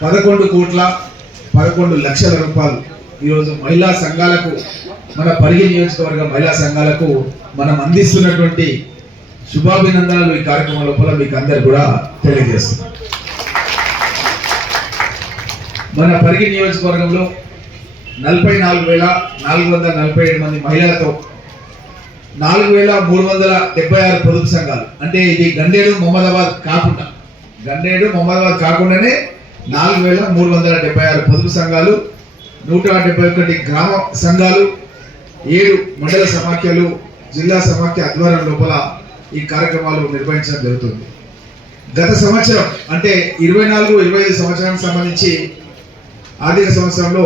పదకొండు కోట్ల పదకొండు లక్షల రూపాయలు ఈరోజు మహిళా సంఘాలకు మన పరిగి నియోజకవర్గ మహిళా సంఘాలకు మనం అందిస్తున్నటువంటి శుభాభినందనలు ఈ కార్యక్రమం లోపల మీకు అందరు కూడా తెలియజేస్తున్నాం మన పరిగి నియోజకవర్గంలో నలభై నాలుగు వేల నాలుగు వందల నలభై ఏడు మంది మహిళలతో నాలుగు వేల మూడు వందల డెబ్బై ఆరు పొదుపు సంఘాలు. అంటే ఇది గండేడు మొహమ్మదాబాద్ కాకుండా గన్నేడు మొహమ్మదాబాద్ కాకుండానే నాలుగు వేల మూడు వందల డెబ్బై ఆరు పొదుపు సంఘాలు నూట డెబ్బై ఒకటి గ్రామ సంఘాలు ఏడు మండల సమాఖ్యలు జిల్లా సమాఖ్య ఆధ్వర్యం లోపల ఈ కార్యక్రమాలు నిర్వహించడం జరుగుతుంది. గత సంవత్సరం అంటే ఇరవై నాలుగు ఇరవై ఐదు సంవత్సరానికి సంబంధించి ఆర్థిక సంవత్సరంలో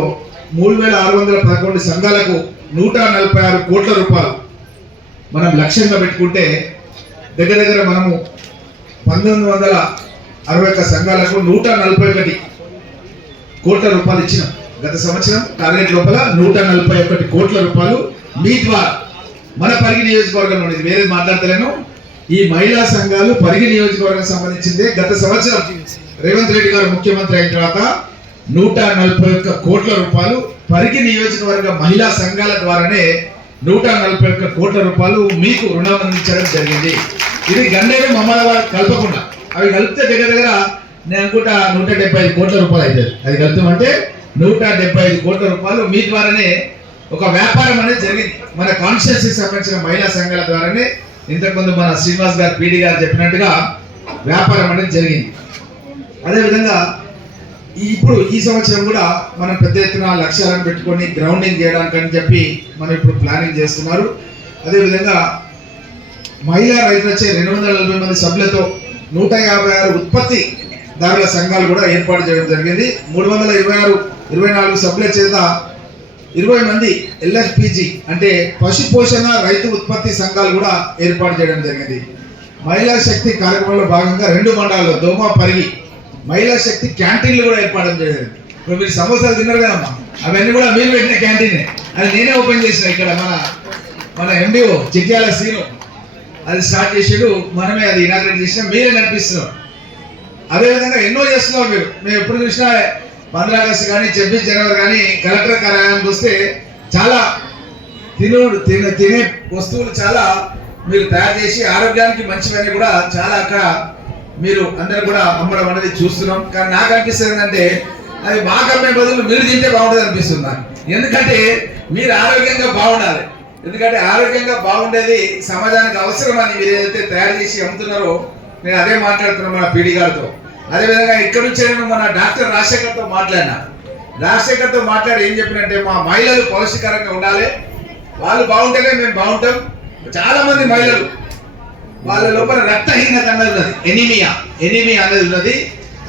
మూడు వేల ఆరు వందల పదకొండు సంఘాలకు నూట నలభై ఆరు కోట్ల రూపాయలు మనం లక్ష్యంగా పెట్టుకుంటే దగ్గర దగ్గర మనము పంతొమ్మిది వందల అరవై ఒక్క సంఘాలకు నూట నలభై ఒకటి కోట్ల రూపాయలు ఇచ్చినాం గత సంవత్సరం టార్గెట్ లోపల నూట నలభై ఒకటి కోట్ల రూపాయలు మీ ద్వారా మన పరిగి నియోజకవర్గంలో ఇది వేరే మాట్లాడతలేను. ఈ మహిళా సంఘాలు పరిగి నియోజకవర్గం సంబంధించిందే. గత సంవత్సరం రేవంత్ రెడ్డి గారు ముఖ్యమంత్రి అయిన తర్వాత నూట నలభై ఒక్క కోట్ల రూపాయలు పరిగి నియోజకవర్గ మహిళా సంఘాల ద్వారానే నూట నలభై ఒక్క కోట్ల రూపాయలు మీకు రుణం అందించడం జరిగింది. ఇది గండేరు మమ్మల కలపకుండా అవి కలిపితే దగ్గర దగ్గర నేను అనుకుంటా నూట డెబ్బై ఐదు కోట్ల రూపాయలు అవుతుంది అది కలుపుతామంటే నూట డెబ్బై ఐదు కోట్ల రూపాయలు మీ ద్వారానే ఒక వ్యాపారం అనేది జరిగింది. మన కాన్షియస్కి సంబంధించిన మహిళా సంఘాల ద్వారానే ఇంతకుముందు మన శ్రీనివాస్ గారు పీడి గారు చెప్పినట్టుగా వ్యాపారం అనేది జరిగింది. అదేవిధంగా ఇప్పుడు ఈ సంవత్సరం కూడా మనం పెద్ద ఎత్తున లక్ష్యాలను పెట్టుకొని గ్రౌండింగ్ చేయడానికి అని చెప్పి మనం ఇప్పుడు ప్లానింగ్ చేస్తున్నారు. అదేవిధంగా మహిళా రైతులచే రెండు వందల నలభై మంది సభ్యులతో నూట యాభై ఆరు ఉత్పత్తి దారుల సంఘాలు కూడా ఏర్పాటు చేయడం జరిగింది. మూడు వందల ఇరవై ఆరు ఇరవై నాలుగు సభ్యుల చేత ఇరవై మంది ఎల్ఎఫ్పిజి అంటే పశు పోషణ రైతు ఉత్పత్తి సంఘాలు కూడా ఏర్పాటు చేయడం జరిగింది. మహిళా శక్తి కార్యక్రమంలో భాగంగా రెండు మండలాల్లో దోమ పరిగి మహిళా శక్తి క్యాంటీన్లు కూడా ఏర్పాటు జరిగింది. ఇప్పుడు మీరు సమోసాలు తిన్నారు కదమ్మా? అవన్నీ కూడా మీరు పెట్టిన క్యాంటీనే. అది నేనే ఓపెన్ చేసిన ఇక్కడ మన మన ఎండిఓ చిట్యాల సీను. అది స్టార్ట్ చేసాడు మనమే అది ఇనాగ్రేట్ చేసినా మీరే నడిపిస్తున్నాం అదేవిధంగా ఎన్నో చేస్తున్నాం మీరు. మేము ఎప్పుడు చూసినా పంద్రా ఆగస్టు కానీ ఛబ్బీస్ జనవరి కానీ కలెక్టర్ కార్యాలయానికి వస్తే చాలా తినుడు తినే తినే వస్తువులు చాలా మీరు తయారు చేసి ఆరోగ్యానికి మంచివని కూడా చాలా అక్కడ మీరు అందరు కూడా అమ్మడం అనేది చూస్తున్నాం. కానీ నాకు అనిపిస్తుంది ఏంటంటే అది మాకు అమ్మే బదులు మీరు తింటే బాగుంటుంది అనిపిస్తుంది నాకు. ఎందుకంటే మీరు ఆరోగ్యంగా బాగుండాలి. ఎందుకంటే ఆరోగ్యంగా బాగుండేది సమాజానికి అవసరం అని మీరు ఏదైతే తయారు చేసి అమ్ముతున్నారో నేను అదే మాట్లాడుతున్నాను మన పీడి గారితో. అదేవిధంగా ఇక్కడ నుంచి నేను మన డాక్టర్ రాజశేఖర్తో మాట్లాడినా. రాజశేఖర్తో మాట్లాడి ఏం చెప్పినంటే మా మహిళలు పౌష్టికరంగా ఉండాలి. వాళ్ళు బాగుంటేనే మేము బాగుంటాం. చాలా మంది మహిళలు వాళ్ళ లోపల రక్తహీనత అనేది ఉన్నది. ఎనిమియా ఎనిమియా అనేది ఉన్నది.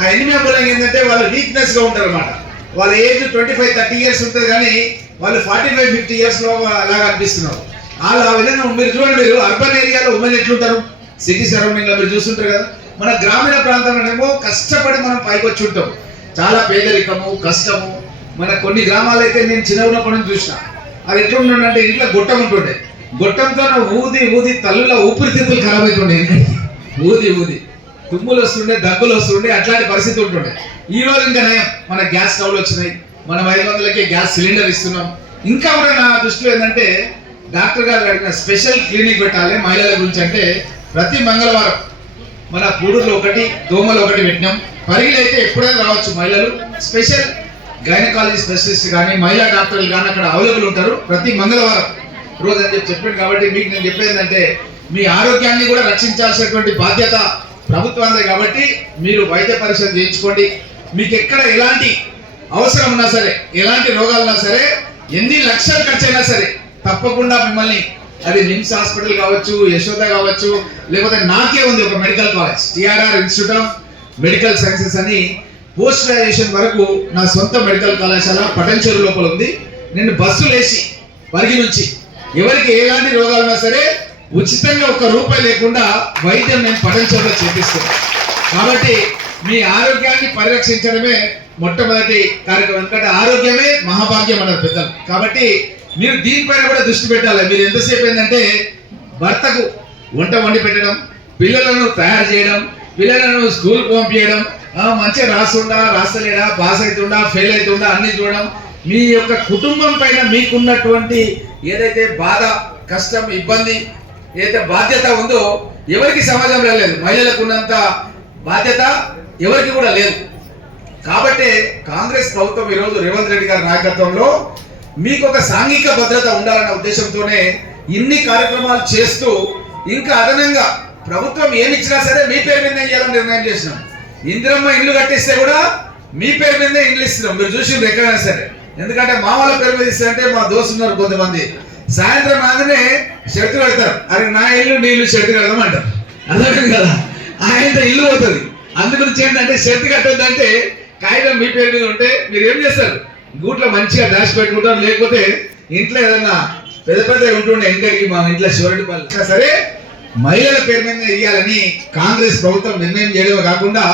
ఆ ఎనిమియా మూలంగా ఏంటంటే వాళ్ళు వీక్నెస్గా ఉంటారు అనమాట వాళ్ళ age twenty five thirty years ఉంటుంది కానీ వాళ్ళు ఫార్టీ ఫైవ్ ఫిఫ్టీ ఇయర్స్లో అలాగా అనిపిస్తున్నారు. వాళ్ళు ఆ విధంగా మీరు చూడండి మీరు అర్బన్ ఏరియాలో ఉమెన్ ఎట్లుంటారు? సిటీ సరౌండింగ్లో మీరు చూస్తుంటారు కదా. మన గ్రామీణ ప్రాంతంలోనేమో కష్టపడి మనం పైకి వచ్చి ఉంటాం. చాలా పేదరికము కష్టము. మన కొన్ని గ్రామాలు అయితే నేను చిన్న ఉన్నప్పటి నుంచి చూసిన. అది ఎట్లుంటుండే ఇంట్లో గొట్టం ఉంటుండే. గొట్టంతో ఊది ఊది తల్లుల ఊపిరితిత్తులు ఖరాబ్ అవుతుండే ఊది ఊది. తుమ్ములు వస్తుండే దగ్గులు వస్తుండే అట్లాంటి పరిస్థితి ఉంటుండే. ఈ రోజు ఇంకా నయం. మన గ్యాస్ స్టవ్లు వచ్చినాయి. మనం ఐదు వందలకే గ్యాస్ సిలిండర్ ఇస్తున్నాం. ఇంకా కూడా నా దృష్టిలో ఏంటంటే డాక్టర్ గారు అడిగిన స్పెషల్ క్లినిక్ పెట్టాలి మహిళల గురించి అంటే ప్రతి మంగళవారం మన పూడూరులో ఒకటి దోమలు ఒకటి పెట్టినాం. పరిగిలు అయితే ఎప్పుడైనా రావచ్చు మహిళలు. స్పెషల్ గైనకాలజీ స్పెషలిస్ట్ కానీ మహిళా డాక్టర్లు కానీ అక్కడ అవైలబుల్ ఉంటారు. ప్రతి మంగళవారం రోజు అని చెప్పి చెప్పాను కాబట్టి మీకు నేను చెప్పేది ఏంటంటే మీ ఆరోగ్యాన్ని కూడా రక్షించాల్సినటువంటి బాధ్యత ప్రభుత్వాన్ని కాబట్టి మీరు వైద్య పరీక్షలు చేయించుకోండి. మీకు ఎక్కడ ఎలాంటి అవసరం ఉన్నా సరే ఎలాంటి రోగాలు ఉన్నా సరే ఎన్ని లక్షలు ఖర్చు అయినా సరే తప్పకుండా మిమ్మల్ని అది నిమ్స్ హాస్పిటల్ కావచ్చు యశోద కావచ్చు లేకపోతే నాకే ఉంది ఒక medical college TRR institute of medical sciences అని పోస్ట్ గ్రాడ్యుయేషన్ వరకు నా సొంత మెడికల్ కళాశాల పటంచెరు లోపల ఉంది. నేను బస్సులు వేసి పరిగి నుంచి ఎవరికి ఎలాంటి రోగాలున్నా సరే ఉచితంగా ఒక్క రూపాయి లేకుండా వైద్యం నేను పటంచెరులో చేపిస్తాను. కాబట్టి మీ ఆరోగ్యాన్ని పరిరక్షించడమే మొట్టమొదటి కార్యక్రమం ఎందుకంటే ఆరోగ్యమే మహాభాగ్యం అన్నారు పెద్దలు. కాబట్టి మీరు దీనిపైన కూడా దృష్టి పెట్టాలి. మీరు ఎంతసేపు ఏంటంటే భర్తకు వంట వండి పెట్టడం పిల్లలను తయారు చేయడం పిల్లలను స్కూల్ పంపించడం మంచిగా రాస్తుండా రాస్తలేడా పాస్ అవుతుండా ఫెయిల్ అవుతుండా అన్ని చూడడం మీ యొక్క కుటుంబం పైన మీకున్నటువంటి ఏదైతే బాధ కష్టం ఇబ్బంది ఏదైతే బాధ్యత ఉందో ఎవరికి సమాజంలో లేదు. మహిళలకు ఉన్నంత బాధ్యత ఎవరికి కూడా లేదు. కాబట్టి కాంగ్రెస్ ప్రభుత్వం ఈరోజు రేవంత్ రెడ్డి గారి నాయకత్వంలో మీకు ఒక సాంఘిక భద్రత ఉండాలన్న ఉద్దేశంతోనే ఇన్ని కార్యక్రమాలు చేస్తూ ఇంకా అదనంగా ప్రభుత్వం ఏమిచ్చినా సరే మీ పేరు మీద ఇవ్వాలని నిర్ణయం చేసినాం. ఇందిరమ్మ ఇల్లు కట్టిస్తే కూడా మీ పేరు మీదే ఇల్లు ఇస్తున్నాం. మీరు చూసి ఎక్కడైనా సరే. ఎందుకంటే మా వాళ్ళ పేరు మీద ఇస్తే మా దోస్తున్నారు కొంతమంది. సాయంత్రం నాదనే షర్టు కడతారు. అరే నా ఇల్లు నీ ఇల్లు షర్ట్ కడదాం అంటారు అర్థమైంది కదా? ఆయన ఇల్లు పోతుంది. అందుగురించి ఏంటంటే షర్టు కట్టొద్దంటే కాగితం మీ పేరు మీద ఉంటే మీరు ఏం చేస్తారు? గూట్లో మంచిగా దాచి పెట్టుకుంటారు లేకపోతే ఇంట్లో ఏదన్నా పెద్ద పెద్ద ఉంటుండే ఎంకరికి మా ఇంట్లో శివరెడ్డి పల్లి సరే మహిళల పేరు మీద ఇవ్వాలని కాంగ్రెస్ ప్రభుత్వం నిర్ణయం చేయడమే కాకుండా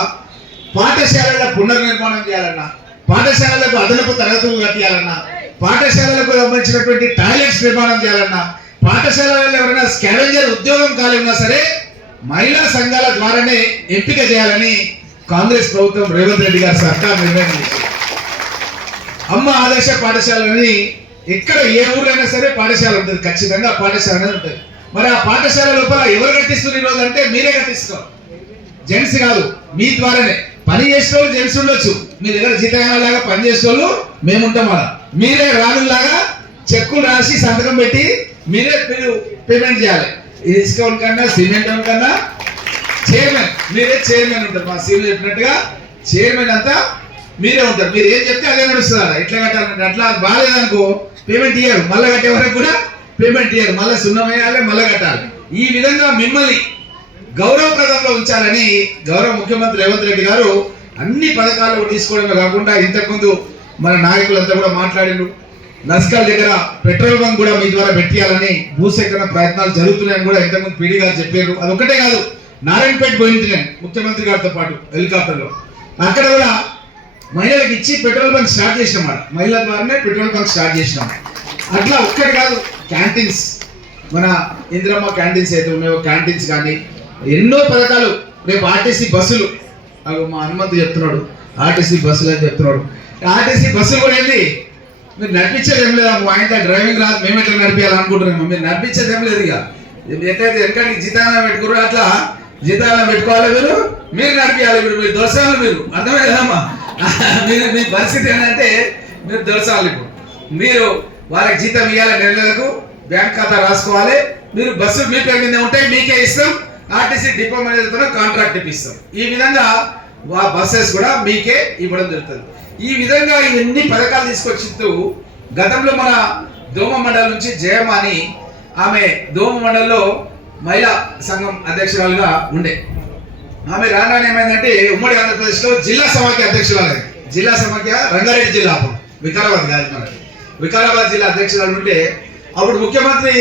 పాఠశాలల పునర్నిర్మాణం చేయాలన్నా పాఠశాలలకు అదనపు తరగతులు కట్టియాలన్నా పాఠశాలలకు సంబంధించినటువంటి టాయిలెట్స్ నిర్మాణం చేయాలన్నా పాఠశాలలో ఎవరైనా స్కావెంజర్ ఉద్యోగం ఖాళీ ఉన్నా సరే మహిళా సంఘాల ద్వారానే ఎంపిక చేయాలని కాంగ్రెస్ ప్రభుత్వం రేవంత్ రెడ్డి గారి సర్కార్ నిర్ణయం చేసింది. అమ్మ ఆదర్శ పాఠశాలని ఎక్కడ ఏ ఊరైనా సరే పాఠశాల ఉంటుంది ఖచ్చితంగా పాఠశాల అనేది ఉంటుంది. మరి ఆ పాఠశాల లోపల ఎవరు కట్టిస్తున్నారు ఈరోజు అంటే మీరే కట్టిస్తున్నారు. జెంట్స్ కాదు మీ ద్వారానే. పని చేసే వాళ్ళు జెంట్స్ ఉండొచ్చు. మీ దగ్గర జీతగాన లాగా పని చేసే వాళ్ళు మేము ఉంటాం అలా. మీరే రానులాగా చెక్కులు రాసి సంతకం పెట్టి మీరే మీరు పేమెంట్ చేయాలి. ఇది ఇసుక కన్నా సిమెంట్ కన్నా చైర్మన్. మీరే చైర్మన్ ఉంటారు. మా సీఎం చెప్పినట్టుగా చైర్మన్ అంతా మీరే ఉంటారు. మీరు ఏం చెప్తే అదే నడుస్తుంది ఎట్లా కట్టాలంటే అట్లా బాగాలేదనుకో పేమెంట్ ఇయ్యారు. మళ్ళీ కట్టే వరకు కూడా పేమెంట్ ఇయ్యారు. మళ్ళీ సున్నం వేయాలి మళ్ళీ కట్టాలి. ఈ విధంగా మిమ్మల్ని గౌరవప్రదంలో ఉంచాలని గౌరవ ముఖ్యమంత్రి రేవంత్ రెడ్డి గారు అన్ని పథకాలు తీసుకోవడమే కాకుండా ఇంతకుముందు మన నాయకులంతా కూడా మాట్లాడారు నస్కల్ దగ్గర పెట్రోల్ బంక్ కూడా మీ ద్వారా పెట్టియాలని భూసేకరణ ప్రయత్నాలు జరుగుతున్నాయని కూడా ఇంతకుముందు పీడీ గారు చెప్పారు అది కాదు. నారాయణపేట పోయింది నేను ముఖ్యమంత్రి గారితో పాటు హెలికాప్టర్లో. అక్కడ కూడా మహిళలకు ఇచ్చి పెట్రోల్ బంక్ స్టార్ట్ చేసినాం అన్నమాట మహిళల ద్వారానే పెట్రోల్ బంక్ స్టార్ట్ చేసినాం. అట్లా ఒక్కటి కాదు క్యాంటీన్స్. మన ఇందిరమ్మ క్యాంటీన్స్ అయితే ఉన్నాయో క్యాంటీన్స్ కానీ ఎన్నో పథకాలు. రేపు ఆర్టీసీ బస్సులు. అవి మా హనుమంతు చెప్తున్నాడు ఆర్టీసీ బస్సులు అని చెప్తున్నాడు. ఆర్టీసీ బస్సులు కూడా ఏంది? మీరు నడిపించేది ఏం లేదు మా ఆయన డ్రైవింగ్ రాదు మేము ఎట్లా నడిపించాలి అనుకుంటున్నాము మీరు నడిపించేది ఏం లేదు ఇక. ఎట్లయితే ఎక్కడ జీతాన పెట్టుకున్నారు అట్లా జీతాలను పెట్టుకోవాలి మీరు మీరు నడిపించాలి మీరు మీరు దోషాలు మీరు అర్థమైందమ్మా మీరు మీ పరిస్థితి ఏంటంటే మీరు దోషాలు ఇప్పుడు. మీరు వాళ్ళకి జీతం ఇవ్వాలి నెలలకు బ్యాంక్ ఖాతా రాసుకోవాలి. మీరు బస్సు మీ పేరు మీద ఉంటాయి మీకే ఇస్తాం. ఆర్టీసీ డిపో మేనేజర్తో కాంట్రాక్ట్ ఇప్పిస్తాం ఈ విధంగా ఆ బస్సెస్ కూడా మీకే ఇవ్వడం జరుగుతుంది. ఈ విధంగా ఇవన్నీ పథకాలు తీసుకొచ్చిస్తూ గతంలో మన దోమ మండలం నుంచి జయమాని అని ఆమె దోమ మండలంలో మహిళా సంఘం అధ్యక్షురాలుగా ఉండే. ఆమె రాగానే ఏమైందంటే ఉమ్మడి ఆంధ్రప్రదేశ్లో జిల్లా సమాఖ్య అధ్యక్షురాలు. జిల్లా సమాఖ్య రంగారెడ్డి జిల్లా వికారాబాద్ కాదు మనకి వికారాబాద్ జిల్లా అధ్యక్షురాలు ఉంటే అప్పుడు ముఖ్యమంత్రి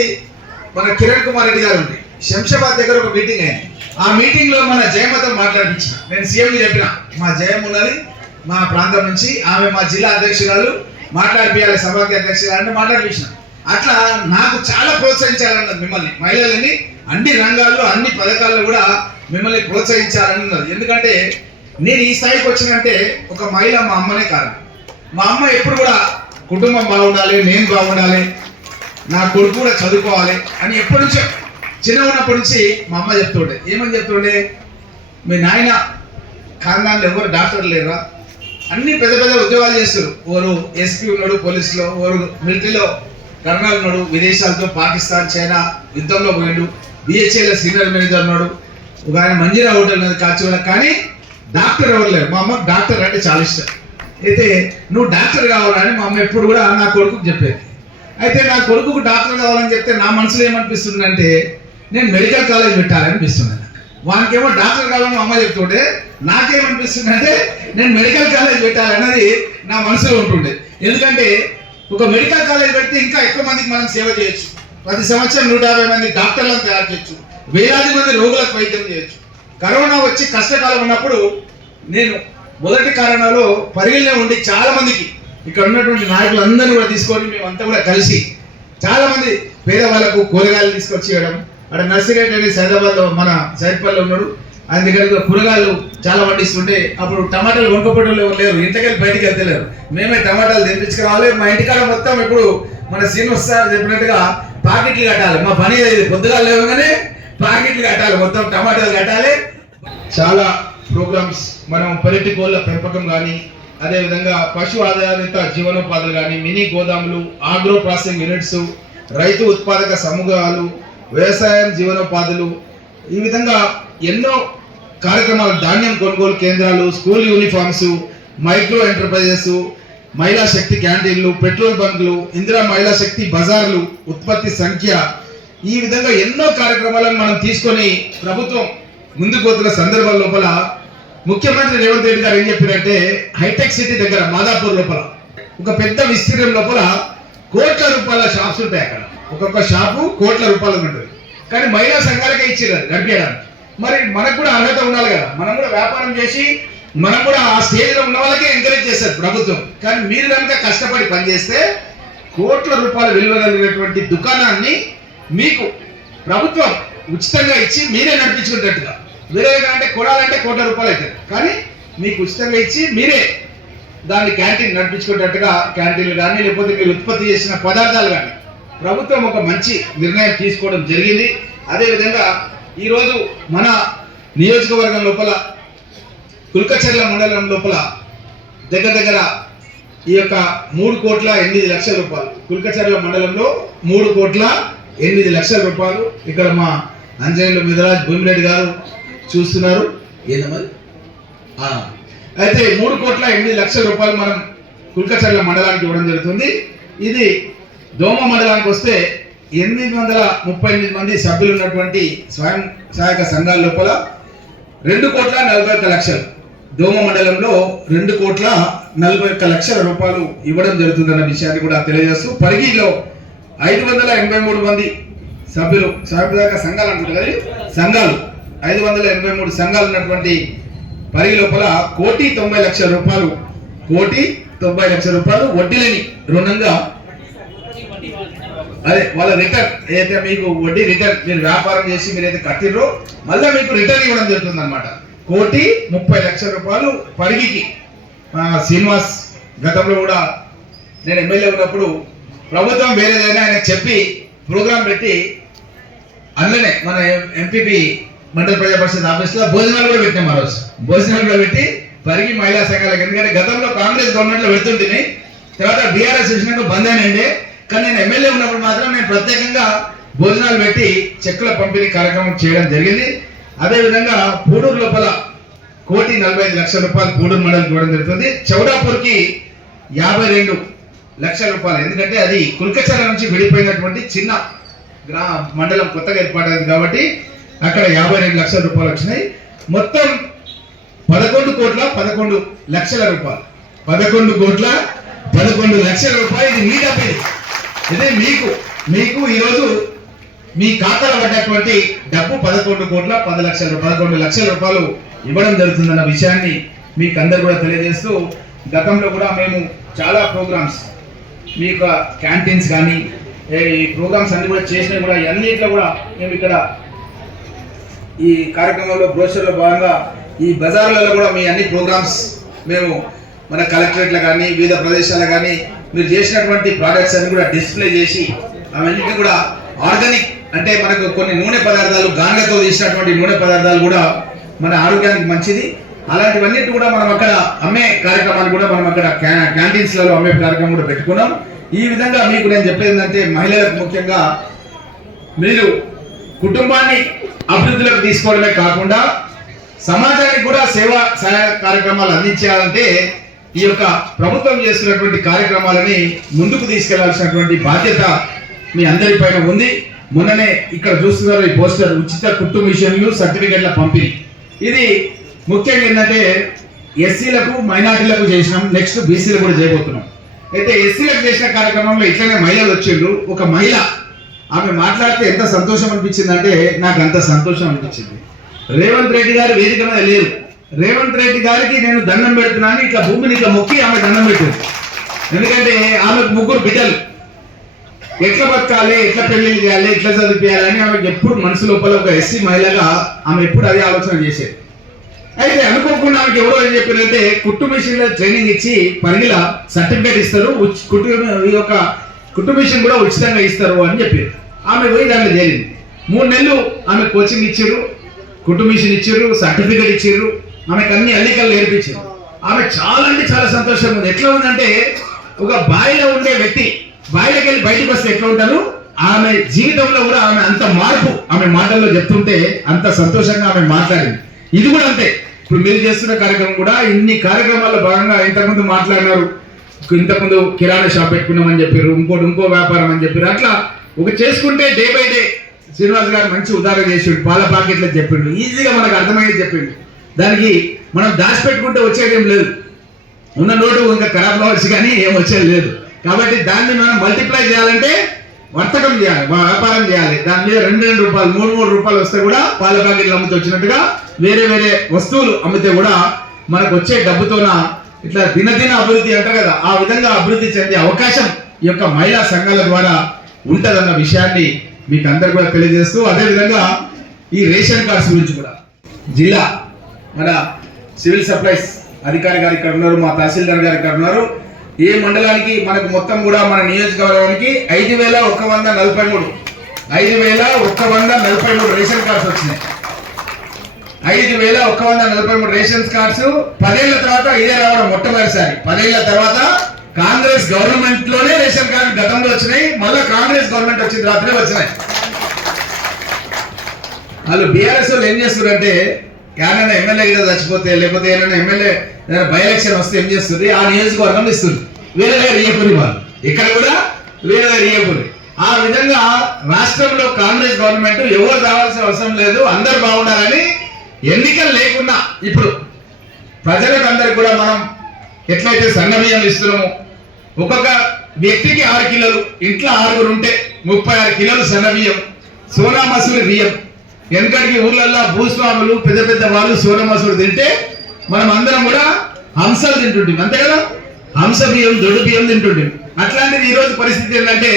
మన కిరణ్ కుమార్ రెడ్డి గారు ఉండే శంషాబాద్ దగ్గర ఒక మీటింగ్ అయింది. ఆ మీటింగ్లో మన జయమతో మాట్లాడించిన. నేను సీఎం చెప్పిన. మా జయం ఉన్నది మా ప్రాంతం నుంచి ఆమె మా జిల్లా అధ్యక్షురాలు మాట్లాడిపియాలి సభాకి అధ్యక్షురాలు అంటే మాట్లాడిపించిన. అట్లా నాకు చాలా ప్రోత్సహించాలన్నది మిమ్మల్ని మహిళలని. అన్ని రంగాల్లో అన్ని పథకాల్లో కూడా మిమ్మల్ని ప్రోత్సహించాలని ఉన్నది. ఎందుకంటే నేను ఈ స్థాయికి వచ్చినంటే ఒక మహిళ మా అమ్మనే కారణం. మా అమ్మ ఎప్పుడు కూడా కుటుంబం బాగుండాలి నేను బాగుండాలి నా కొడుకు కూడా చదువుకోవాలి అని ఎప్పటి నుంచో చిన్న ఉన్నప్పటి నుంచి మా అమ్మ చెప్తుండే. ఏమని చెప్తుండే? మీ నాయన కారణాలు ఎవరు డాక్టర్ లేరా అన్ని పెద్ద పెద్ద ఉద్యోగాలు చేస్తారు. ఓరు ఎస్పీ ఉన్నాడు పోలీసులో ఓరు మిలిటరీలో కర్నల్ ఉన్నాడు విదేశాలతో పాకిస్తాన్ చైనా యుద్ధంలో పోయాడు. బిహెచ్ఏలో సీనియర్ మేనేజర్ ఉన్నాడు. ఒక ఆయన మంజీరా హోటల్ మీద కాచివల కానీ డాక్టర్ ఎవరు లేరు. మా అమ్మకి డాక్టర్ అంటే చాలా ఇష్టం. అయితే నువ్వు డాక్టర్ కావాలని మా అమ్మ ఎప్పుడు కూడా నా కొడుకుకు చెప్పేది. అయితే నా కొడుకుకు డాక్టర్ కావాలని చెప్తే నా మనసులో ఏమనిపిస్తుందంటే నేను మెడికల్ కాలేజ్ పెట్టాలనిపిస్తున్నాను వానికేమో డాక్టర్ కావాలని మా అమ్మ చెప్తుంటే నాకేమనిపిస్తుందంటే నేను మెడికల్ కాలేజ్ పెట్టాలన్నది నా మనసులో ఉంటుండే. ఎందుకంటే ఒక మెడికల్ కాలేజ్ పెడితే ఇంకా ఎక్కువ మందికి మనం సేవ చేయొచ్చు. ప్రతి సంవత్సరం నూట యాభై మంది డాక్టర్లను తయారు చేయొచ్చు. వేలాది మంది రోగులకు వైద్యం చేయొచ్చు. కరోనా వచ్చి కష్టకాలం ఉన్నప్పుడు నేను మొదటి కారణంలో పరిగణలో ఉండి చాలా మందికి ఇక్కడ ఉన్నటువంటి నాయకులందరినీ కూడా తీసుకొని మేమంతా కూడా కలిసి చాలా మంది పేదవాళ్ళకు కూరగాయలు తీసుకొచ్చి ఇవ్వడం. అక్కడ నర్సిరేట్ అనేది సైదాబాద్లో మన సైడ్పల్లిలో ఉన్నాడు. ఆయన దగ్గర కూరగాయలు చాలా పండిస్తుంటే అప్పుడు టమాటాలు కొనుక్కోపేటోళ్ళు ఎవరు లేరు. ఇంతకెళ్ళి బయటికి వెళ్తలేరు. మేమే టమాటాలు తెప్పించుకురావాలి. మా ఇంటికాడ మొత్తం ఇప్పుడు మన శ్రీనివాస్ సార్ చెప్పినట్టుగా పాకెట్లు కట్టాలి. మా పని ఇది పొద్దుగా లేవగానే పాకెట్లు కట్టాలి. మొత్తం టమాటాలు కట్టాలి. చాలా ప్రోగ్రామ్స్ మనం పెరటి కోళ్ళ పెంపకం కానీ అదేవిధంగా పశు ఆధారిత జీవనోపాధులు కానీ మినీ గోదాములు ఆగ్రో ప్రాసెసింగ్ యూనిట్స్ రైతు ఉత్పాదక సమూహాలు వ్యవసాయం జీవనోపాధులు ఈ విధంగా ఎన్నో కార్యక్రమాలు ధాన్యం కొనుగోలు కేంద్రాలు స్కూల్ యూనిఫామ్స్ మైక్రో ఎంటర్ప్రైజెస్ మహిళా శక్తి క్యాంటీన్లు పెట్రోల్ బంకులు ఇందిరా మహిళా శక్తి బజార్లు ఉత్పత్తి సంఖ్య ఈ విధంగా ఎన్నో కార్యక్రమాలను మనం తీసుకొని ప్రభుత్వం ముందుకు పోతున్న లోపల ముఖ్యమంత్రి రేవంత్ రెడ్డి గారు ఏం చెప్పారంటే హైటెక్ సిటీ దగ్గర మాదాపూర్ లోపల ఒక పెద్ద విస్తీర్ణం లోపల కోట్ల రూపాయల షాప్స్ ఉంటాయి అక్కడ. ఒక్కొక్క షాపు కోట్ల రూపాయలు ఉంటుంది. కానీ మహిళా సంఘాలకే ఇచ్చారు అది నడిపేయడానికి. మరి మనకు కూడా అర్హత ఉండాలి కదా. మనం కూడా వ్యాపారం చేసి మనం కూడా ఆ స్టేజ్లో ఉన్న వాళ్ళకే ఎంకరేజ్ చేస్తారు ప్రభుత్వం. కానీ మీరు కనుక కష్టపడి పనిచేస్తే కోట్ల రూపాయల విలువగలిగినటువంటి దుకాణాన్ని మీకు ప్రభుత్వం ఉచితంగా ఇచ్చి మీరే నడిపించుకునేటట్టుగా. వేరే అంటే కొనాలంటే కోట్ల రూపాయలు అవుతుంది కానీ మీకు ఉచితంగా ఇచ్చి మీరే దాన్ని క్యాంటీన్ నడిపించుకునేటట్టుగా క్యాంటీన్లు కానీ లేకపోతే మీరు ఉత్పత్తి చేసిన పదార్థాలు కానీ ప్రభుత్వం ఒక మంచి నిర్ణయం తీసుకోవడం జరిగింది. అదేవిధంగా ఈరోజు మన నియోజకవర్గం లోపల కుల్కచర్ల మండలం లోపల దగ్గర దగ్గర ఈ యొక్క మూడు కోట్ల ఎనిమిది లక్షల రూపాయలు. కుల్కచర్ల మండలంలో మూడు కోట్ల ఎనిమిది లక్షల రూపాయలు. ఇక్కడ మా అంజనేయులు మిదరాజ్ భూమిరెడ్డి గారు చూస్తున్నారు. ఏంది మరి? అయితే మూడు కోట్ల ఎనిమిది లక్షల రూపాయలు మనం కుల్కచర్ల మండలానికి ఇవ్వడం జరుగుతుంది. ఇది దోమ మండలానికి వస్తే ఎనిమిది వందల ముప్పై ఎనిమిది మంది సభ్యులు ఉన్నటువంటి స్వయం సహాయక సంఘాల లోపల రెండు కోట్ల నలభై ఒక్క లక్షలు. దోమ మండలంలో రెండు కోట్ల నలభై ఒక్క లక్షల రూపాయలు ఇవ్వడం జరుగుతుందన్న విషయాన్ని కూడా తెలియజేస్తూ పరిగిలో ఐదు వందల ఎనభై మూడు మంది సభ్యులు సాంప్రదాయక సంఘాలు అంటారు కదా సంఘాలు. ఐదు వందల ఎనభై మూడు సంఘాలు ఉన్నటువంటి పరిగి లోపల కోటి తొంభై లక్షల రూపాయలు కోటి తొంభై లక్షల రూపాయలు వడ్డీ లేని రుణంగా అదే వాళ్ళ రిటర్న్ ఏదైతే మీకు వడ్డీ రిటర్న్ మీరు వ్యాపారం చేసి మీరు అయితే కట్టిర్రో మళ్ళీ మీకు రిటర్న్ ఇవ్వడం జరుగుతుంది అనమాట కోటి ముప్పై లక్షల రూపాయలు పరిగికి. శ్రీనివాస్ గతంలో కూడా నేను ఎమ్మెల్యే ఉన్నప్పుడు ప్రభుత్వం వేరేదైనా ఆయన చెప్పి ప్రోగ్రాం పెట్టి అందులోనే మన ఎంపీపీ మండల ప్రజా పరిషత్ ఆఫీస్లో భోజనాలు కూడా పెట్టినాం ఆ రోజు. భోజనాలు కూడా పెట్టి పరిగి మహిళా సంఘాలకు. ఎందుకంటే గతంలో కాంగ్రెస్ గవర్నమెంట్లో పెడుతుంటే తర్వాత బీఆర్ఎస్ వచ్చినాక బంద్ అయినండి కానీ నేను ఎమ్మెల్యే ఉన్నప్పుడు మాత్రం నేను ప్రత్యేకంగా భోజనాలు పెట్టి చెక్కుల పంపిణీ కార్యక్రమం చేయడం జరిగింది. అదేవిధంగా పూడూరు లోపల కోటి నలభై ఐదు లక్షల రూపాయలు పూడూరు మండలం చూడడం జరుగుతుంది. చౌడాపూర్కి యాభై రెండు లక్షల రూపాయలు. ఎందుకంటే అది కుల్కచర నుంచి విడిపోయినటువంటి చిన్న గ్రా మండలం కొత్తగా ఏర్పాటైంది కాబట్టి అక్కడ యాభై రెండు లక్షల రూపాయలు వచ్చినాయి. మొత్తం పదకొండు కోట్ల పదకొండు లక్షల రూపాయలు. పదకొండు కోట్ల పదకొండు లక్షల రూపాయలు ఇది మీ డబ్బు. ఇది మీకు. మీకు ఈరోజు మీ ఖాతాలో పడ్డటువంటి డబ్బు పదకొండు కోట్ల పది లక్షల పదకొండు లక్షల రూపాయలు ఇవ్వడం జరుగుతుందన్న విషయాన్ని మీకు అందరు కూడా తెలియజేస్తూ గతంలో కూడా మేము చాలా ప్రోగ్రామ్స్ మీ యొక్క క్యాంటీన్స్ కానీ ఈ ప్రోగ్రామ్స్ అన్ని కూడా చేసినవి కూడా అన్నిట్లో కూడా మేము ఇక్కడ ఈ కార్యక్రమంలో బ్రోషర్లో భాగంగా ఈ బజార్లలో కూడా మీ అన్ని ప్రోగ్రామ్స్ మేము మన కలెక్టరేట్లో కానీ వివిధ ప్రదేశాలు కానీ మీరు చేసినటువంటి ప్రోడక్ట్స్ అన్ని కూడా డిస్ప్లే చేసి అవన్నిటిని కూడా ఆర్గానిక్ అంటే మనకు కొన్ని నూనె పదార్థాలు గానుగతో తీసినటువంటి నూనె పదార్థాలు కూడా మన ఆరోగ్యానికి మంచిది. అలాంటివన్నిటి కూడా మనం అక్కడ అమ్మే కార్యక్రమాలు కూడా మనం అక్కడ క్యా- క్యాంటీన్స్లలో అమ్మే కార్యక్రమం కూడా పెట్టుకున్నాం. ఈ విధంగా మీకు నేను చెప్పేది ఏంటంటే మహిళలకు ముఖ్యంగా మీరు కుటుంబాన్ని అభివృద్ధిలోకి తీసుకోవడమే కాకుండా సమాజానికి కూడా సేవా సహాయ కార్యక్రమాలు అందించాలంటే ఈ యొక్క ప్రభుత్వం చేస్తున్నటువంటి కార్యక్రమాలని ముందుకు తీసుకెళ్ళాల్సినటువంటి బాధ్యత మీ అందరిపైన ఉంది. మొన్ననే ఇక్కడ చూస్తున్నారు ఈ పోస్టర్ ఉచిత కుట్టు మిషన్లు సర్టిఫికెట్ల పంపిణీ. ఇది ముఖ్యంగా ఏంటంటే ఎస్సీలకు మైనార్టీలకు చేసినాం నెక్స్ట్ బీసీలకు కూడా చేయబోతున్నాం. అయితే ఎస్సీలకు చేసిన కార్యక్రమంలో ఇట్లనే మహిళలు వచ్చిండ్రు. ఒక మహిళ ఆమె మాట్లాడితే ఎంత సంతోషం అనిపించిందంటే నాకు అంత సంతోషం అనిపించింది. రేవంత్ రెడ్డి గారు వేదిక మీద లేరు. రేవంత్ రెడ్డి గారికి నేను దండం పెడుతున్నాను. ఇట్లా భూమిని ఇట్లా మొక్కి ఆమె దండం పెట్టింది. ఎందుకంటే ఆమెకు ముగ్గురు బిడ్డలు. ఎట్లా బతకాలి ఎట్లా పెళ్ళి చేయాలి ఎట్లా చదివించాలి అని ఎప్పుడు మనసు లోపల ఒక ఎస్సీ మహిళగా ఆమె ఎప్పుడు అదే ఆలోచన చేసేది. అయితే అనుకోకుండా ఆమెకి ఎవరో ఏం చెప్పారంటే కుట్టు మిషన్లో ట్రైనింగ్ ఇచ్చి పరిగిల సర్టిఫికేట్ ఇస్తారు కుటుంబ కుట్టు ఈ యొక్క కుట్టు మిషన్ కూడా ఉచితంగా ఇస్తారు అని చెప్పారు. ఆమె పోయి దాన్ని చేరింది. మూడు నెలలు ఆమె కోచింగ్ ఇచ్చారు కుట్టు మిషన్ ఇచ్చారు సర్టిఫికేట్ ఇచ్చారు ఆమెకు అన్ని అల్లికలు నేర్పించారు ఆమె చాలా అంటే చాలా సంతోషంగా ఉంది. ఎట్లా ఉందంటే ఒక బావిలో ఉండే వ్యక్తి బావిలోకి వెళ్ళి బయటకు వస్తే ఎట్లా ఉంటారు? ఆమె జీవితంలో కూడా ఆమె అంత మార్పు ఆమె మాటల్లో చెప్తుంటే అంత సంతోషంగా ఆమె మాట్లాడింది. ఇది కూడా అంతే. ఇప్పుడు మీరు చేస్తున్న కార్యక్రమం కూడా ఇన్ని కార్యక్రమాల్లో భాగంగా ఇంతకుముందు మాట్లాడినారు. ఇంతకుముందు కిరాణా షాప్ పెట్టుకున్నామని చెప్పారు ఇంకోటి ఇంకో వ్యాపారం అని చెప్పారు. అట్లా ఒక చేసుకుంటే డే బై డే శ్రీనివాస్ గారు మంచి ఉదాహరణ చేసిండు పాల ప్యాకెట్లు చెప్పిండు ఈజీగా మనకు అర్థమయ్యేది చెప్పిండు. దానికి మనం దాచిపెట్టుకుంటే వచ్చేది ఏం లేదు. ఉన్న నోటు ఇంకా ఖరాబ్ కావచ్చు కానీ ఏం వచ్చేది లేదు. కాబట్టి దాన్ని మనం మల్టిప్లై చేయాలంటే వర్తకం చేయాలి వ్యాపారం చేయాలి. దాని మీద రెండు రెండు రూపాయలు మూడు మూడు రూపాయలు వస్తే కూడా పాల ప్యాకెట్లు అమ్మితే వచ్చినట్టుగా వేరే వేరే వస్తువులు అమ్మితే కూడా మనకు వచ్చే డబ్బుతోన ఇట్లా దినదిన అభివృద్ధి అంటారు కదా ఆ విధంగా అభివృద్ధి చెందే అవకాశం ఈ యొక్క మహిళా సంఘాల ద్వారా ఉంటదన్న విషయాన్ని మీకు అందరు కూడా తెలియజేస్తూ అదే విధంగా ఈ రేషన్ కార్డ్స్ గురించి కూడా. జిల్లా మన సివిల్ సప్లైస్ అధికారి గారు ఇక్కడ ఉన్నారు మా తహసీల్దార్ గారు ఇక్కడ ఉన్నారు. ఏ మండలానికి మనకు మొత్తం కూడా మన నియోజకవర్గానికి ఐదు వేల ఒక వంద నలభై మూడు. ఐదు వేల ఒక వంద నలభై మూడు రేషన్ కార్డ్స్ వచ్చినాయి. ఐదు వేల ఒక వంద నలభై మూడు రేషన్ కార్డ్స్ పదేళ్ళ తర్వాత ఇదే రావడం మొట్టమొదటిసారి. పదేళ్ళ తర్వాత కాంగ్రెస్ గవర్నమెంట్లోనే రేషన్ కార్డు గతంలో వచ్చినాయి మళ్ళీ కాంగ్రెస్ గవర్నమెంట్ వచ్చిన రాత్రే వచ్చినాయి. వాళ్ళు బీఆర్ఎస్ వాళ్ళు ఏం చేస్తున్నారంటే ఏమైనా ఎమ్మెల్యే గిట్ట చచ్చిపోతే లేకపోతే ఏమైనా ఎమ్మెల్యే ఏదైనా బై ఎలక్షన్ వస్తే ఏం చేస్తుంది? ఆ నియోజకవర్గం ఇస్తుంది. వేరే దగ్గర ఇయ్యపురి వాళ్ళు ఇక్కడ కూడా వేరే దగ్గర ఇయ్యపురి ఆ విధంగా రాష్ట్రంలో కాంగ్రెస్ గవర్నమెంట్ ఎవరు రావాల్సిన అవసరం లేదు అందరు బాగుండాలని ఎన్నికలు లేకున్నా ఇప్పుడు ప్రజలకు అందరికి కూడా మనం ఎట్లయితే సన్నబియ్యం ఇస్తున్నాము ఒక్కొక్క వ్యక్తికి ఆరు కిలోలు ఇంట్లో ఆరుగురు ఉంటే ముప్పై ఆరు కిలోలు సన్నబియ్యం సోనా మసూరి బియ్యం. వెనకడికి ఊర్లల్లో భూస్వాములు పెద్ద పెద్ద వాళ్ళు సోనా మసూరి తింటే మనం అందరం కూడా హంసలు తింటుంటాం అంతే కదా? హంస బియ్యం దొడ్డు బియ్యం తింటుంటాం అట్లాంటిది ఈ రోజు పరిస్థితి ఏంటంటే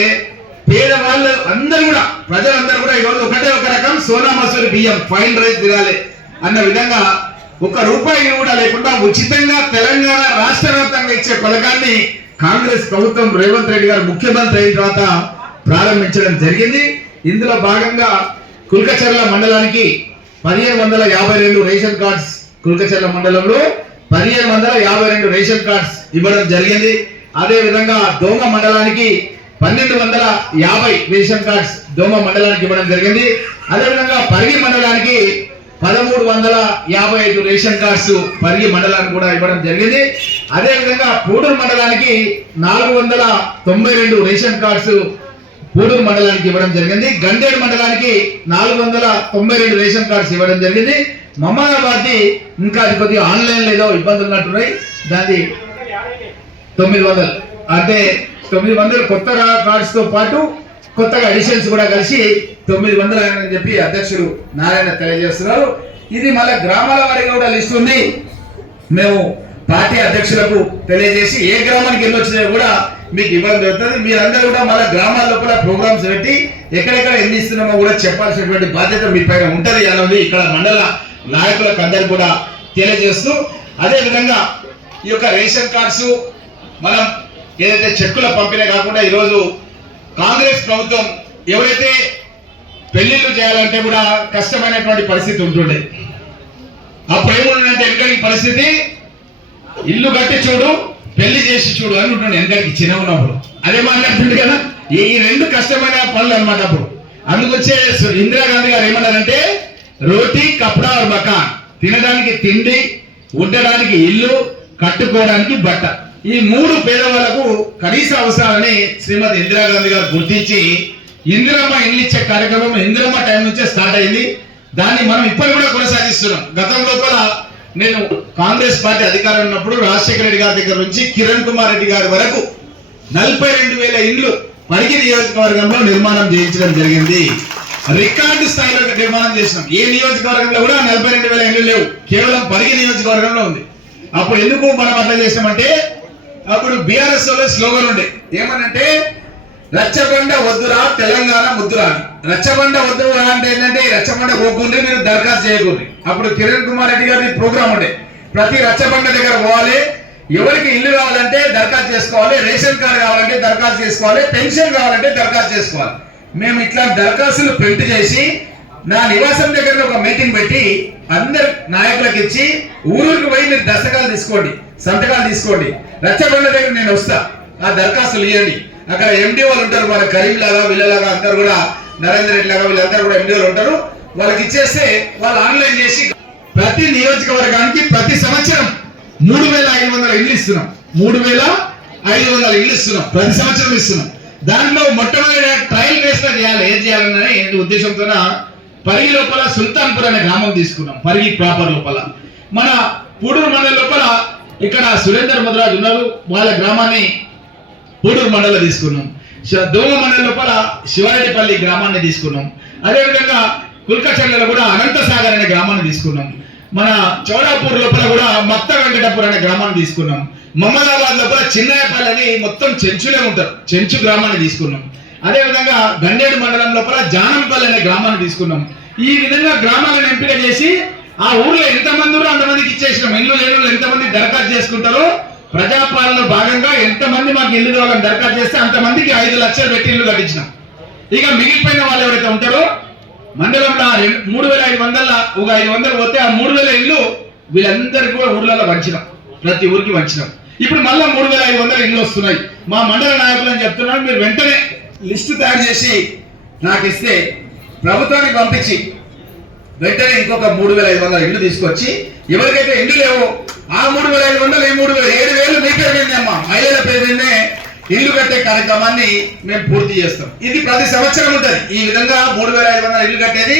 పేదవాళ్ళు అందరూ కూడా ప్రజలందరూ కూడా ఈరోజు ఒకటే ఒక రకం సోనా మసూరి బియ్యం ఫైన్ రైస్ తినాలి అన్న విధంగా ఒక్క రూపాయి కూడా లేకుండా ఉచితంగా తెలంగాణ రాష్ట్ర వ్యాప్తంగా ఇచ్చే పథకాన్ని కాంగ్రెస్ ప్రభుత్వం రేవంత్ రెడ్డి గారు ముఖ్యమంత్రి అయిన తర్వాత ప్రారంభించడం జరిగింది. ఇందులో భాగంగా కుల్కచర్ల మండలానికి పదిహేను వందల యాభై రెండు రేషన్ కార్డ్స్ కుల్కచర్ల మండలంలో పదిహేను వందల యాభై రెండు రేషన్ కార్డ్స్ ఇవ్వడం జరిగింది. అదే విధంగా దోమ మండలానికి పన్నెండు వందల యాభై రేషన్ కార్డ్స్ దోమ మండలానికి ఇవ్వడం జరిగింది. అదేవిధంగా పరిగి మండలానికి పదమూడు వందల యాభై ఐదు రేషన్ కార్డ్స్ పరిగి మండలానికి కూడా ఇవ్వడం జరిగింది. అదేవిధంగా పూడూరు మండలానికి నాలుగు వందల తొంభై రెండు రేషన్ కార్డ్స్ పూడూరు మండలానికి ఇవ్వడం జరిగింది. గండేడు మండలానికి నాలుగు వందల తొంభై రెండు రేషన్ కార్డ్స్ ఇవ్వడం జరిగింది. మమ్మాబాద్ ఇంకా అది కొద్దిగా ఆన్లైన్లో ఏదో ఇబ్బందులు ఉన్నట్టున్నాయి. దాన్ని తొమ్మిది వందలు. అంటే తొమ్మిది వందలు కొత్త కార్డ్స్తో పాటు కొత్తగా అడిషన్స్ కూడా కలిసి తొమ్మిది వందలు అని చెప్పి అధ్యక్షుడు నారాయణ తెలియజేస్తున్నారు. ఇది మళ్ళీ గ్రామాల వారిగా కూడా లిస్ట్ ఉంది. మేము పార్టీ అధ్యక్షులకు తెలియజేసి ఏ గ్రామానికి ఎన్ని వచ్చినాయో కూడా మీకు ఇవ్వడం జరుగుతుంది. మీరందరూ కూడా మళ్ళీ గ్రామాల్లో కూడా ప్రోగ్రామ్స్ పెట్టి ఎక్కడెక్కడ ఎన్ని ఇస్తున్నామో కూడా చెప్పాల్సినటువంటి బాధ్యత మీ పైన ఉంటుంది అన్నది ఇక్కడ మండల నాయకులకు అందరు కూడా తెలియజేస్తూ అదే విధంగా ఈ యొక్క రేషన్ కార్డ్స్ మనం ఏదైతే చెక్కుల పంపిణీ కాకుండా ఈరోజు కాంగ్రెస్ ప్రభుత్వం ఎవరైతే పెళ్ళిళ్ళు చేయాలంటే కూడా కష్టమైనటువంటి పరిస్థితి ఉంటుండే. అప్పుడు ఏముంటుందంటే వెనకడికి పరిస్థితి. ఇల్లు కట్టి చూడు పెళ్ళి చేసి చూడు అని ఉంటుండే వెనకడికి చిన్న ఉన్నప్పుడు. అదే మాట్లాడుతుంది కదా ఈ రెండు కష్టమైన పనులు అనమాట అప్పుడు. అందుకొచ్చే ఇందిరాగాంధీ గారు ఏమన్నారంటే రోటీ కప్డా और మకాన్. తినడానికి తిండి ఉండడానికి ఇల్లు కట్టుకోవడానికి బట్ట. ఈ మూడు పేదవాళ్ళకు కనీస అవసరాలని శ్రీమతి ఇందిరాగాంధీ గారు గుర్తించి ఇందిరమ్మ ఇల్లు ఇచ్చే కార్యక్రమం ఇందిరమ్మ టైం నుంచే స్టార్ట్ అయింది. దాన్ని మనం ఇప్పటి కూడా కొనసాగిస్తున్నాం. గతం లోపల నేను కాంగ్రెస్ పార్టీ అధికారం ఉన్నప్పుడు రాజశేఖర రెడ్డి గారి దగ్గర నుంచి కిరణ్ కుమార్ రెడ్డి గారి వరకు నలభై రెండు వేల ఇండ్లు పరిగి నియోజకవర్గంలో నిర్మాణం చేయించడం జరిగింది. రికార్డు స్థాయిలో నిర్మాణం చేసినాం. ఏ నియోజకవర్గంలో కూడా నలభై రెండు వేల ఇండ్లు లేవు. కేవలం పరిగి నియోజకవర్గంలో ఉంది. అప్పుడు ఎందుకు మనం అట్లా చేసామంటే అప్పుడు బీఆర్ఎస్లో స్లోగన్ ఉండే. ఏమనంటే రచ్చబండ వద్దురా తెలంగాణ ముద్దురా రచ్చబండ వద్దురా అంటే ఏంటంటే రచ్చబండ పోకుండా మీరు దరఖాస్తు చేయకూడదు అప్పుడు కిరణ్ కుమార్ రెడ్డి గారి ప్రోగ్రామ్ ఉండే. ప్రతి రచ్చబండ దగ్గర పోవాలి. ఎవరికి ఇల్లు కావాలంటే దరఖాస్తు చేసుకోవాలి. రేషన్ కార్డు కావాలంటే దరఖాస్తు చేసుకోవాలి. పెన్షన్ కావాలంటే దరఖాస్తు చేసుకోవాలి. మేము ఇట్లా దరఖాస్తులు ప్రింట్ చేసి నా నివాసం దగ్గర ఒక మీటింగ్ పెట్టి అందరు నాయకులకు ఇచ్చి ఊరూరికి పోయి మీరు దస్తకాలు తీసుకోండి సంతకాలు తీసుకోండి. రచ్చబండ దగ్గర నేను వస్తా. ఆ దరఖాస్తులు ఇవ్వండి అక్కడ ఎండి వాళ్ళు ఉంటారు మన కరీం లాగా వీళ్ళలాగా అందరు కూడా నరేంద్ర రెడ్డి లాగా వీళ్ళందరూ కూడా ఎండి వాళ్ళు ఉంటారు. వాళ్ళకి ఇచ్చేస్తే వాళ్ళు ఆన్లైన్ చేసి ప్రతి నియోజకవర్గానికి ప్రతి సంవత్సరం మూడు వేల ఐదు వందల ఇల్లు ఇస్తున్నాం. మూడు వేల ఐదు వందల ఇల్లు ఇస్తున్నాం. ప్రతి సంవత్సరం ఇస్తున్నాం. దాంట్లో మొట్టమొదటి ట్రయల్ వేసిన చేయాలి. ఏం చేయాలనే ఉద్దేశంతో పరిగి లోపల సుల్తాన్పూర్ అనే గ్రామం తీసుకున్నాం. పరిగి ప్రాపర్ లోపల. మన పూడూరు మండల లోపల ఇక్కడ సురేందర్ ముద్రాజ్ ఉన్నారు. వాళ్ళ గ్రామాన్ని పూడూరు మండలం తీసుకున్నాం. దోమ మండల లోపల శివారెడ్డిపల్లి గ్రామాన్ని తీసుకున్నాం. అదేవిధంగా కుల్కచర్లలో కూడా అనంతసాగర్ అనే గ్రామాన్ని తీసుకున్నాం. మన చౌడాపూర్ లోపల కూడా మత్త వెంకటపూర్ అనే గ్రామాన్ని తీసుకున్నాం. మమ్మదాబాద్ లోపల చిన్నాయపల్లి అని మొత్తం చెంచులే ఉంటారు. చెంచు గ్రామాన్ని తీసుకున్నాం. అదేవిధంగా గండేడు మండలం లోపల జానంపల్లి అనే గ్రామాన్ని తీసుకున్నాం. ఈ విధంగా గ్రామాలను ఎంపిక చేసి ఆ ఊర్లో ఎంతమంది ఉన్నారో అంతమందికి ఇచ్చేసినాం. ఇల్లు లేని ఎంతమంది దరఖాస్తు చేసుకుంటారో ప్రజాపాలన భాగంగా ఎంతమంది మాకు ఇల్లు కావాలని దరఖాస్తు చేస్తే అంతమందికి ఐదు లక్షలు పెట్టి ఇల్లు కట్టించినాం. ఇక మిగిలిపోయిన వాళ్ళు ఎవరైతే ఉంటారో మండలంలో రెండు- మూడు వేల ఐదు వందల ఒక ఐదు వందలు పోతే ఆ మూడు వేల ఇల్లు వీళ్ళందరికీ కూడా ఊర్లలో వంచినాం. ప్రతి ఊరికి వంచినాం. ఇప్పుడు మళ్ళా మూడు వేల ఐదు వందల ఇల్లు వస్తున్నాయి. మా మండల నాయకులు అని చెప్తున్నారు మీరు వెంటనే లిస్టు తయారు చేసి నాకు ఇస్తే ప్రభుత్వానికి పంపించి వెంటనే ఇంకొక మూడు వేల ఐదు వందల ఇండ్లు తీసుకొచ్చి ఎవరికైతే ఇండ్లు లేవో ఆ మూడు వేల ఐదు వందలు ఈ మూడు వేల ఏడు వేలు మీ పేరు మీదే అమ్మా. మహిళల పేరు మీదే ఇల్లు కట్టే కార్యక్రమాన్ని మేము పూర్తి చేస్తాం. ఇది ప్రతి సంవత్సరం ఉంటుంది. ఈ విధంగా మూడు వేల ఐదు వందల ఇల్లు కట్టేది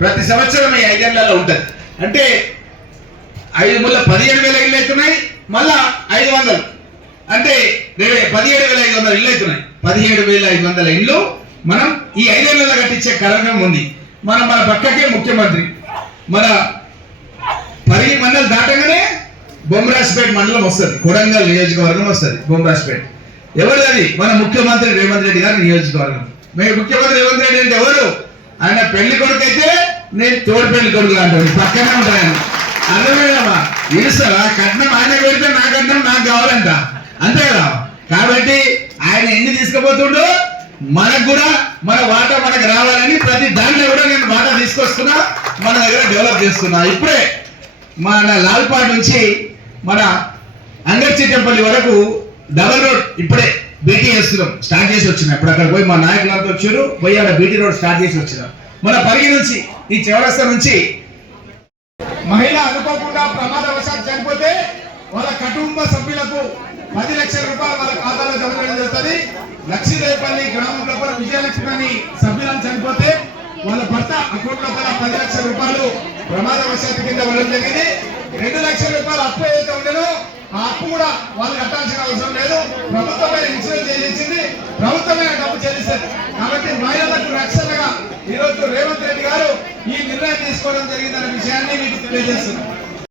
ప్రతి సంవత్సరం ఈ ఐదేళ్ళలో ఉంటుంది. అంటే ఐదు ముళ్ళ పదిహేను వేల ఇల్లు అవుతున్నాయి. మళ్ళా ఐదు వందలు. అంటే పదిహేడు వేల ఐదు వందల ఇల్లు అవుతున్నాయి. పదిహేడు వేల ఐదు వందల ఇల్లు మనం ఈ ఐదేళ్ళలో కట్టించే కార్యక్రమం ఉంది. మన మన పక్కకే ముఖ్యమంత్రి. మన పది మండలం దాటంగానే బొమ్మరాజ్పేట మండలం వస్తుంది. కొడంగల్ నియోజకవర్గం వస్తుంది బొమ్మరాజ్పేట. ఎవరు అది? మన ముఖ్యమంత్రి రేవంత్ రెడ్డి గారి నియోజకవర్గం. మేము ముఖ్యమంత్రి రేవంత్ రెడ్డి అంటే ఎవరు? ఆయన పెళ్ళి కొడుకు అయితే నేను తోడు పెళ్ళి కొడుకు అంటాను పక్కనే ఉంటాను అర్థమేనమ్మా ఇరుస్తారా కట్నం ఆయన పెడితే నా కట్నం నాకు కావాలంట. అంతే కదా? కాబట్టి ఆయన ఎన్ని తీసుకుపోతుండో మనకు కూడా మన వాటా మనకు రావాలని ప్రతి దాంట్లో కూడా నేను వాటా తీసుకొస్తున్నా మన దగ్గర డెవలప్ చేస్తున్నా. ఇప్పుడే మన లాల్పాడ్ నుంచి మన అంగర్చిట్టంపల్లి వరకు డబల్ రోడ్ ఇప్పుడే బీటీ చేస్తున్నాం. స్టార్ట్ చేసి వచ్చినాం. ఇప్పుడు అక్కడ పోయి మా నాయకులంతా వచ్చారు పోయి అక్కడ బీటీ రోడ్ స్టార్ట్ చేసి వచ్చినాం. మన పరిగి నుంచి ఈ చివరస్త నుంచి మహిళ అనుకోకుండా ప్రమాదవశాత్తు చనిపోతే వాళ్ళ కుటుంబ సభ్యులకు పది లక్షల రూపాయలు వాళ్ళ ఖాతాలో జమ చేయడం జరుగుతుంది. లక్ష్మీదేవిపల్లి గ్రామం లోపల విజయలక్ష్మి అని సభ్యులను చనిపోతే వాళ్ళ భర్త అకౌంట్ లోపల పది లక్షల రూపాయలు ప్రమాదవశాత్తు కింద వెళ్ళడం జరిగింది. రెండు లక్షల రూపాయలు అప్పు ఏదైతే ఉండేనో ఆ అప్పు కూడా వాళ్ళు కట్టాల్సిన అవసరం లేదు. ప్రభుత్వమే ఇన్సూరెన్స్ చేయించింది. ప్రభుత్వమే ఆ డబ్బు చెల్లిస్తుంది. కాబట్టి మహిళలకు రక్షణగా ఈరోజు రేవంత్ రెడ్డి గారు ఈ నిర్ణయం తీసుకోవడం జరిగిందనే విషయాన్ని మీకు తెలియజేస్తున్నాం.